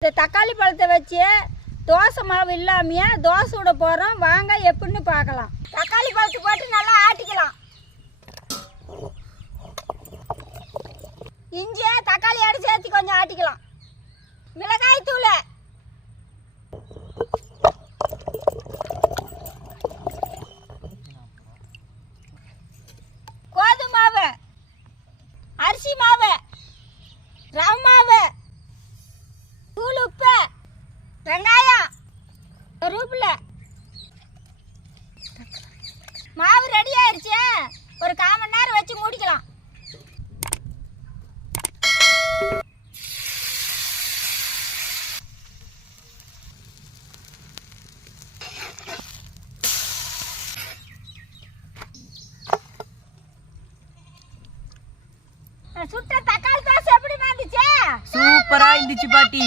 இந்த தக்காளி பழத்தை வச்சு தோசை மாவு இல்லாமையே தோசை விட போகிறோம். வாங்க எப்படின்னு பார்க்கலாம். தக்காளி பழத்தை போட்டு நல்லா ஆட்டிக்கலாம். இஞ்சி தக்காளி அடி சேர்த்து கொஞ்சம் ஆட்டிக்கலாம். மிளகாய் தூள், கோதுமை மாவு, அரிசி மாவு, ரவை மாவு, தூள், உப்பு, வெங்காயம், கருவேப்பிலை. மாவு ரெடி ஆயிடுச்சு. ஒரு 1/4 மணி நேரம் வச்சு மூடிக்கலாம். சுட்ட தக்காளி தோசை எப்படி வந்துச்சு? சூப்பரா இருந்துச்சு பாட்டி.